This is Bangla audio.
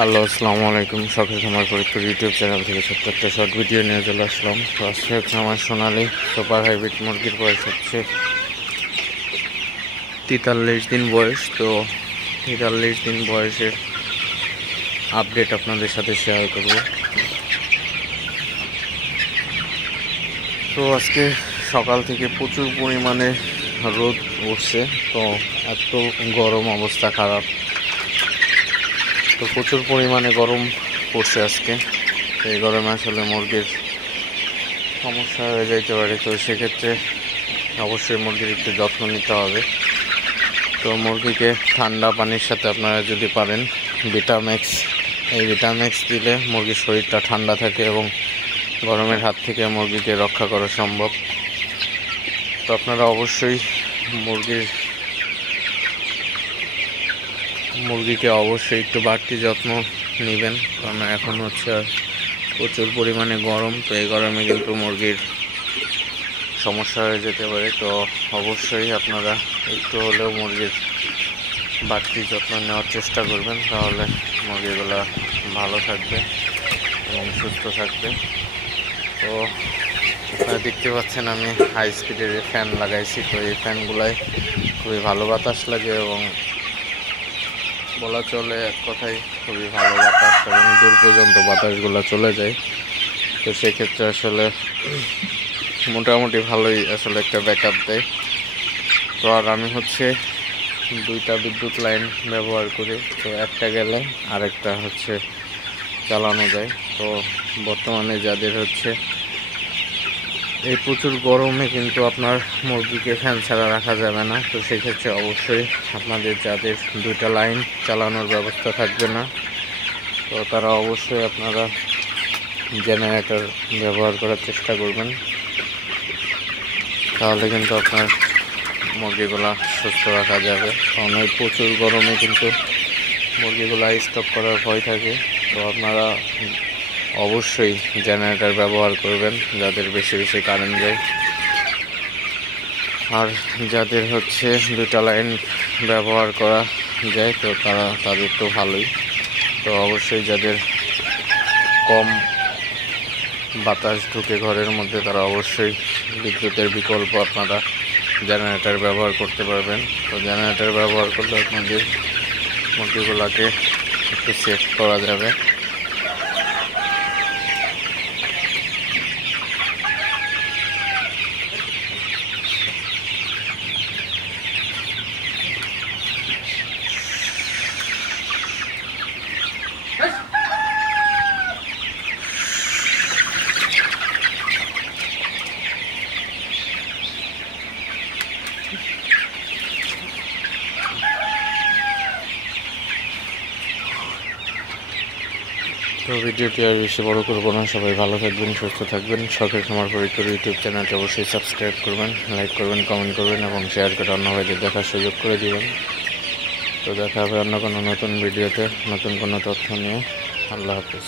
হ্যালো, আসসালামু আলাইকুম। শখের খামার ফরিদপুর ইউটিউব চ্যানেল থেকে ছোট্ট একটা শর্ট ভিডিও নিয়ে চলে আসলাম। তো আজকে হচ্ছে আমার সোনালি সুপার হাইব্রিড মুরগির বয়স হচ্ছে 43 দিন বয়স। তো 43 দিন বয়সের আপডেট আপনাদের সাথে শেয়ার করব। তো আজকে সকাল থেকে প্রচুর পরিমাণে রোদ উঠছে, তো এত গরম, অবস্থা খারাপ। তো প্রচুর পরিমাণে গরম পড়ছে আজকে। তো এই গরমে আসলে মুরগির সমস্যা হয়ে যাইতে পারে। তো সেক্ষেত্রে অবশ্যই মুরগির একটু যত্ন নিতে হবে। তো মুরগিকে ঠান্ডা পানির সাথে আপনারা যদি পারেন ভিটাম্যাক্স, এই ভিটাম্যাক্স দিলে মুরগির শরীরটা ঠান্ডা থাকে এবং গরমের হাত থেকে মুরগিকে রক্ষা করা সম্ভব। তো আপনারা অবশ্যই মুরগিকে অবশ্যই একটু বাড়তি যত্ন নেবেন, কারণ এখন হচ্ছে প্রচুর পরিমাণে গরম। তো এই গরমে কিন্তু মুরগির সমস্যা হয়ে যেতে পারে। তো অবশ্যই আপনারা একটু হলেও মুরগির বাড়তি যত্ন নেওয়ার চেষ্টা করবেন, তাহলে মুরগিগুলো ভালো থাকবে এবং সুস্থ থাকবে। তো আপনারা দেখতে পাচ্ছেন আমি হাই স্পিডের ফ্যান লাগাইছি। তো এই ফ্যানগুলাই খুবই ভালো বাতাস লাগে এবং বলা চলে এক কথায় খুবই ভালো বাতাস, এবং দূর পর্যন্ত বাতাসগুলো চলে যায়। তো সেক্ষেত্রে আসলে মোটামুটি ভালোই আসলে একটা ব্যাকআপ দেয়। তো আর আমি হচ্ছে দুইটা বিদ্যুৎ লাইন ব্যবহার করি। তো একটা গেলে আরেকটা হচ্ছে চালানো যায়। তো বর্তমানে যাদের হচ্ছে এই প্রচুর গরমে কিন্তু আপনার মুরগিকে ফ্যান ছাড়া রাখা যাবে না। তো সেক্ষেত্রে অবশ্যই আপনাদের যাদের দুইটা লাইন চালানোর ব্যবস্থা থাকবে না, তো তারা অবশ্যই আপনারা জেনারেটর ব্যবহার করার চেষ্টা করবেন, তাহলে কিন্তু আপনার মুরগিগুলা সুস্থ রাখা যাবে। কারণ এই প্রচুর গরমে কিন্তু মুরগিগুলা স্টক করার ভয় থাকে। তো আপনারা অবশ্যই জেনারেটর ব্যবহার করবেন যাদের বেশি বেশি কারেন্ট যায়। আর যাদের হচ্ছে দুইটা লাইন ব্যবহার করা যায়, তো তাদের তো ভালোই। তো অবশ্যই যাদের কম বাতাস ঢুকে ঘরের মধ্যে, তারা অবশ্যই বিদ্যুতের বিকল্প আপনারা জেনারেটর ব্যবহার করতে পারবেন। তো জেনারেটর ব্যবহার করলে আপনাদের মুরগিগুলোকে একটু সেভ করা যাবে। তো ভিডিওটি আর বেশি বড় করবো না। সবাই ভালো থাকবেন, সুস্থ থাকবেন। শখের খামার ফরিদপুর ইউটিউব চ্যানেলটি অবশ্যই সাবস্ক্রাইব করবেন, লাইক করবেন, কমেন্ট করবেন এবং শেয়ার করে অন্য ভাইদের দেখার সুযোগ করে দিবেন। তো দেখা হবে অন্য কোনো নতুন ভিডিওতে নতুন কোনো তথ্য নিয়ে। আল্লাহ হাফিজ।